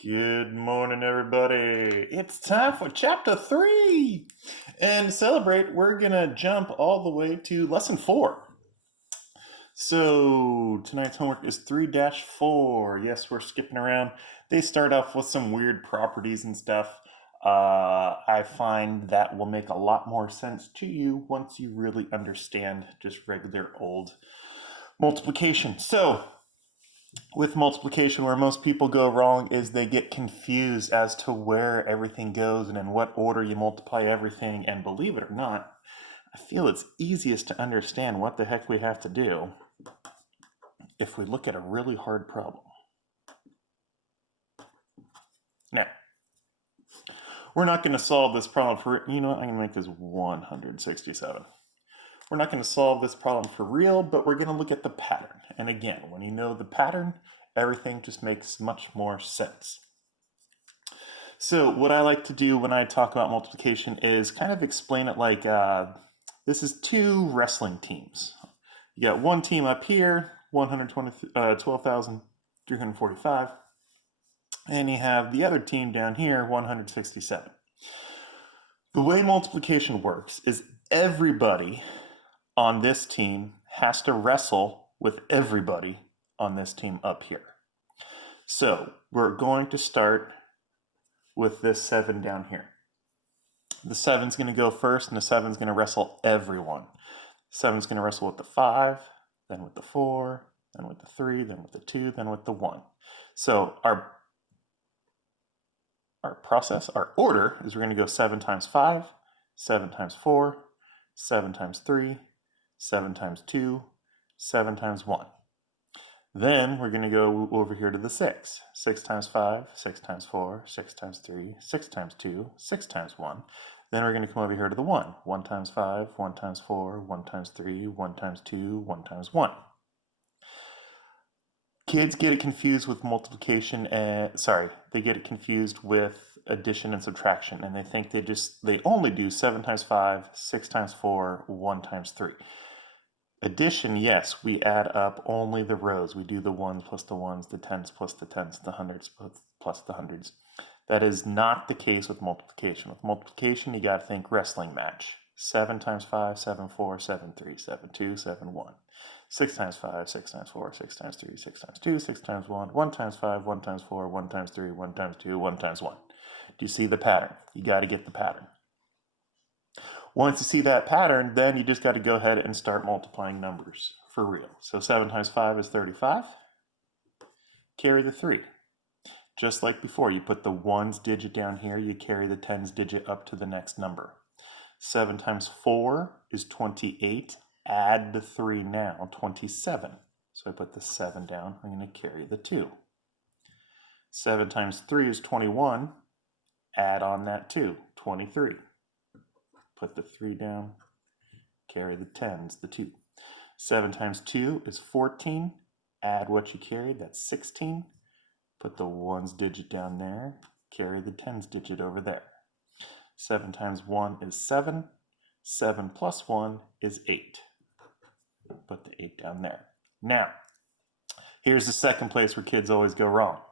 Good morning, everybody. It's time for chapter 3. And to celebrate, we're going to jump all the way to lesson 4. So tonight's homework is 3-4. Yes, we're skipping around. They start off with some weird properties and stuff. I find that will make a lot more sense to you once you really understand just regular old multiplication. So with multiplication, where most people go wrong is they get confused as to where everything goes and in what order you multiply everything. And believe it or not, I feel it's easiest to understand what the heck we have to do if we look at a really hard problem. Now, we're not going to solve this problem for, I'm going to make this 167. We're not going to solve this problem for real, but we're going to look at the pattern. And again, when you know the pattern, everything just makes much more sense. So what I like to do when I talk about multiplication is kind of explain it like this is two wrestling teams. You got one team up here, 12,345, and you have the other team down here, 167. The way multiplication works is everybody on this team has to wrestle with everybody on this team up here. So we're going to start with this 7 down here. The 7's going to go first, and the 7's going to wrestle everyone. 7's going to wrestle with the 5, then with the 4, then with the 3, then with the 2, then with the 1. So our process, our order, is we're going to go 7 times 5, 7 times 4, 7 times 3, 7 times 2, 7 times 1. Then we're going to go over here to the 6. 6 times 5, 6 times 4, 6 times 3, 6 times 2, 6 times 1. Then we're going to come over here to the 1. 1 times 5, 1 times 4, 1 times 3, 1 times 2, 1 times 1. Kids get it confused with multiplication they get it confused with addition and subtraction, and they think they only do 7 times 5, 6 times 4, 1 times 3. Addition, yes, we add up only the rows. We do the 1s plus the 1s, the 10s plus the 10s, the 100s plus the 100s. That is not the case with multiplication. With multiplication, you got to think wrestling match. 7 times 5, 7, 4, 7, 3, 7, 2, 7, 1. 6 times 5, 6 times 4, 6 times 3, 6 times 2, 6 times 1, 1 times 5, 1 times 4, 1 times 3, 1 times 2, 1 times 1. Do you see the pattern? You got to get the pattern. Once you see that pattern, then you just got to go ahead and start multiplying numbers for real. So 7 times 5 is 35. Carry the 3. Just like before, you put the 1's digit down here, you carry the 10's digit up to the next number. 7 times 4 is 28. Add the 3 now, 27. So I put the 7 down, I'm going to carry the 2. 7 times 3 is 21. Add on that 2, 23. Put the 3 down, carry the 10's, the 2. 7 times 2 is 14. Add what you carried, that's 16. Put the 1's digit down there, carry the 10's digit over there. 7 times 1 is 7. 7 plus 1 is 8. Put the 8 down there. Now, here's the second place where kids always go wrong.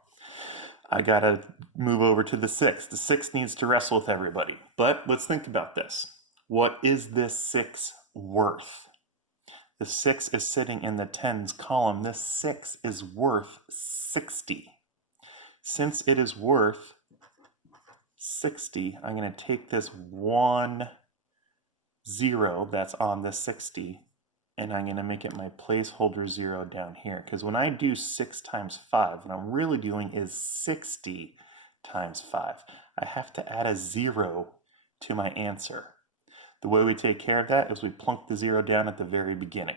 I gotta move over to the 6. The 6 needs to wrestle with everybody. But let's think about this. What is this 6 worth? The 6 is sitting in the 10's column. This 6 is worth 60. Since it is worth 60, I'm going to take this 1 0 that's on the 60, and I'm going to make it my placeholder 0 down here. Because when I do 6 times 5, what I'm really doing is 60 times 5. I have to add a 0 to my answer. The way we take care of that is we plunk the 0 down at the very beginning.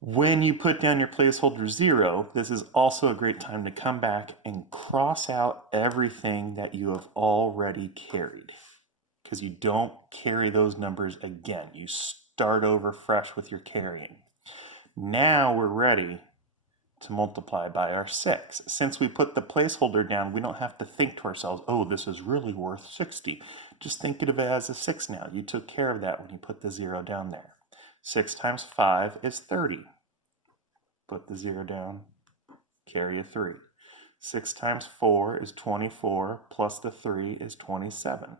When you put down your placeholder 0, this is also a great time to come back and cross out everything that you have already carried, because you don't carry those numbers again. You start over fresh with your carrying. Now we're ready to multiply by our 6. Since we put the placeholder down, we don't have to think to ourselves, oh, this is really worth 60. Just think of it as a 6 now. You took care of that when you put the 0 down there. 6 times 5 is 30. Put the 0 down, carry a 3. 6 times 4 is 24, plus the 3 is 27.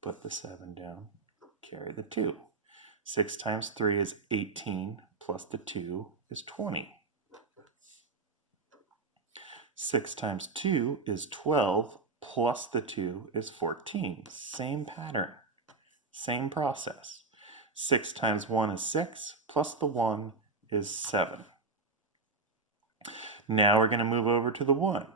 Put the 7 down, carry the 2. 6 times 3 is 18, plus the 2 is 20. 6 times 2 is 12, plus the 2 is 14. Same pattern, same process. 6 times 1 is 6, plus the 1 is 7. Now we're going to move over to the 1.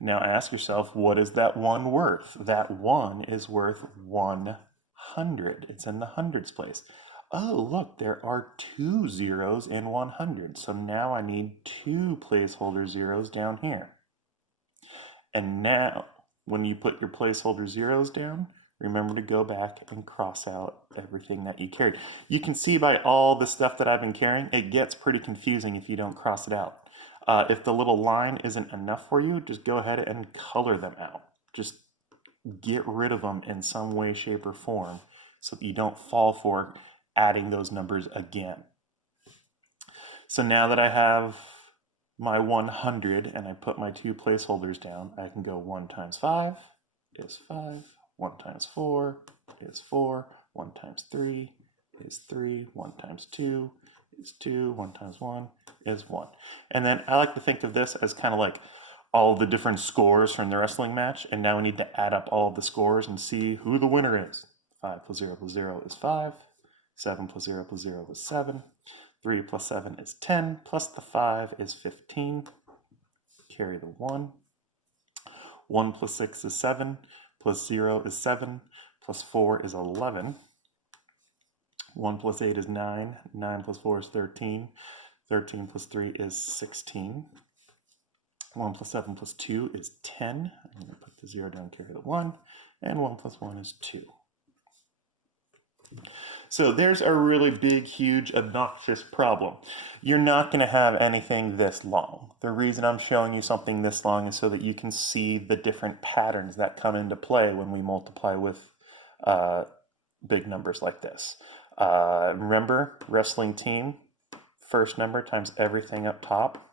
Now ask yourself, what is that 1 worth? That 1 is worth 100. It's in the hundreds place. Oh, look, there are 2 zeros in 100. So now I need 2 placeholder zeros down here. And now, when you put your placeholder zeros down, remember to go back and cross out everything that you carried. You can see by all the stuff that I've been carrying, it gets pretty confusing if you don't cross it out. If the little line isn't enough for you, just go ahead and color them out. Just get rid of them in some way, shape, or form so that you don't fall for adding those numbers again. So now that I have my 100 and I put my 2 placeholders down, I can go 1 times 5 is 5, 1 times 4 is 4, 1 times 3 is 3, 1 times 2 is 2, 1 times 1 is 1. And then I like to think of this as kind of like all the different scores from the wrestling match, and now we need to add up all of the scores and see who the winner is. 5 plus 0 plus 0 is 5, 7 plus 0 plus 0 is 7, 3 plus 7 is 10, plus the 5 is 15. Carry the 1. 1 plus 6 is 7, plus 0 is 7, plus 4 is 11. 1 plus 8 is 9, 9 plus 4 is 13, 13 plus 3 is 16. 1 plus 7 plus 2 is 10. I'm going to put the 0 down, carry the 1, and 1 plus 1 is 2. So there's a really big, huge, obnoxious problem. You're not going to have anything this long. The reason I'm showing you something this long is so that you can see the different patterns that come into play when we multiply with big numbers like this. Remember, wrestling team, first number times everything up top.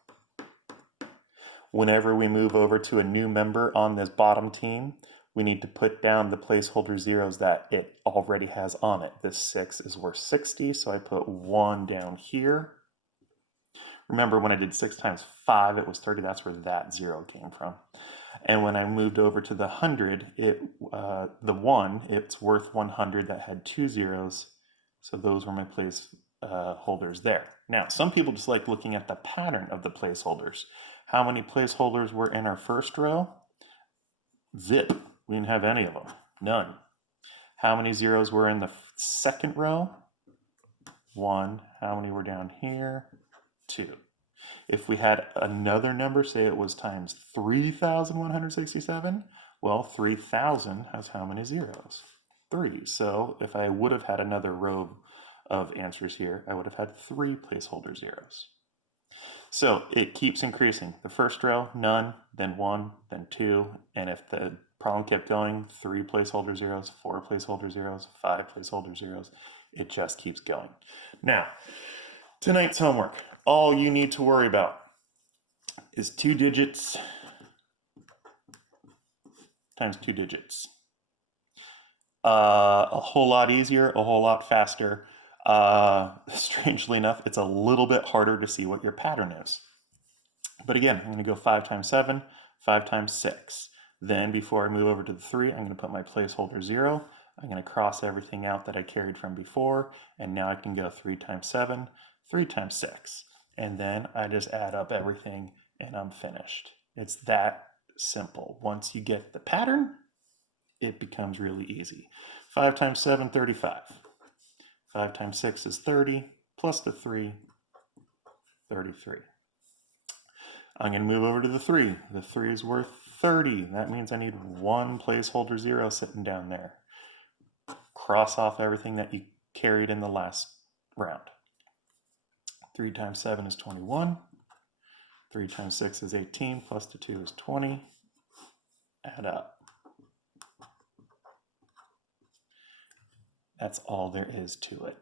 Whenever we move over to a new member on this bottom team, we need to put down the placeholder zeros that it already has on it. This 6 is worth 60, so I put 1 down here. Remember when I did 6 times 5, it was 30. That's where that 0 came from. And when I moved over to the 100, the 1, it's worth 100. That had 2 zeros, so those were my placeholders there. Now, some people just like looking at the pattern of the placeholders. How many placeholders were in our first row? Zip. We didn't have any of them. None. How many zeros were in the second row? 1. How many were down here? 2. If we had another number, say it was times 3,167, well, 3,000 has how many zeros? 3. So if I would have had another row of answers here, I would have had 3 placeholder zeros. So it keeps increasing. The first row, none, then 1, then 2, and if the problem kept going, 3 placeholder zeros, 4 placeholder zeros, 5 placeholder zeros. It just keeps going. Now, tonight's homework, all you need to worry about is 2 digits times 2 digits. A whole lot easier, a whole lot faster. Strangely enough, it's a little bit harder to see what your pattern is. But again, I'm going to go 5 times 7, 5 times 6. Then before I move over to the 3, I'm going to put my placeholder 0. I'm going to cross everything out that I carried from before, and now I can go 3 times 7, 3 times 6. And then I just add up everything and I'm finished. It's that simple. Once you get the pattern, it becomes really easy. 5 times 7, 35. 5 times 6 is 30, plus the 3, 33. I'm going to move over to the 3. The 3 is worth 30. That means I need 1 placeholder 0 sitting down there. Cross off everything that you carried in the last round. 3 times 7 is 21. 3 times 6 is 18, plus the 2 is 20. Add up. That's all there is to it.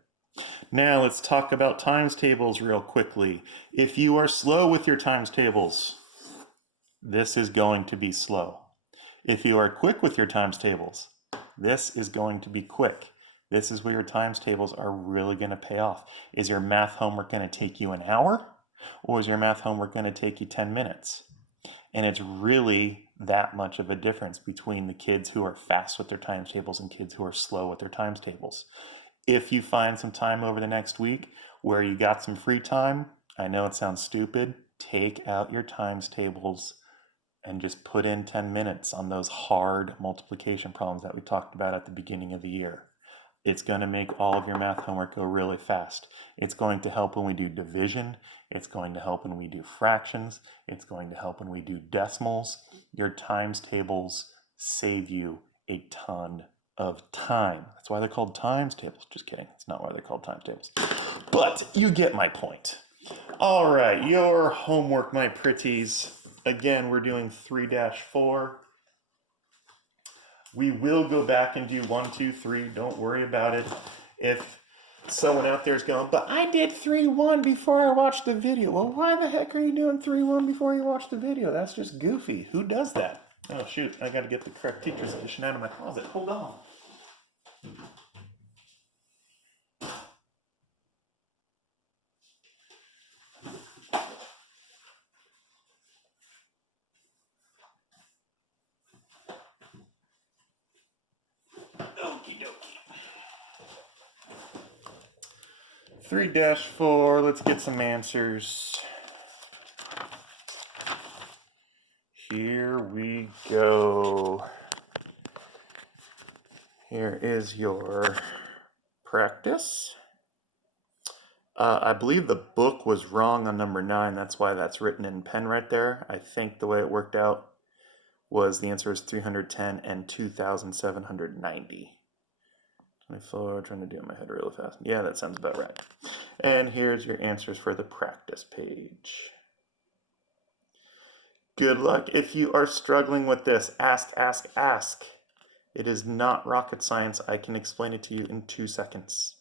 Now let's talk about times tables real quickly. If you are slow with your times tables, this is going to be slow. If you are quick with your times tables, this is going to be quick. This is where your times tables are really going to pay off. Is your math homework going to take you an hour? Or is your math homework going to take you 10 minutes? And it's really that much of a difference between the kids who are fast with their times tables and kids who are slow with their times tables. If you find some time over the next week where you got some free time, I know it sounds stupid, take out your times tables and just put in 10 minutes on those hard multiplication problems that we talked about at the beginning of the year. It's going to make all of your math homework go really fast. It's going to help when we do division. It's going to help when we do fractions. It's going to help when we do decimals. Your times tables save you a ton of time. That's why they're called times tables. Just kidding. It's not why they're called times tables. But you get my point. All right, your homework, my pretties. Again, we're doing 3-4. We will go back and do 1, 2, 3. Don't worry about it. If someone out there is going, but I did 3-1 before I watched the video. Well, why the heck are you doing 3-1 before you watch the video? That's just goofy. Who does that? Oh, shoot. I got to get the correct teacher's edition out of my closet. Hold on. Okie dokie. 3-4. Let's get some answers. Here we go. Here is your practice. I believe the book was wrong on number 9. That's why that's written in pen right there. I think the way it worked out was the answer is 310 and 2,790. 24, trying to do it in my head really fast. Yeah, that sounds about right. And here's your answers for the practice page. Good luck. If you are struggling with this, ask, ask, ask. It is not rocket science. I can explain it to you in 2 seconds.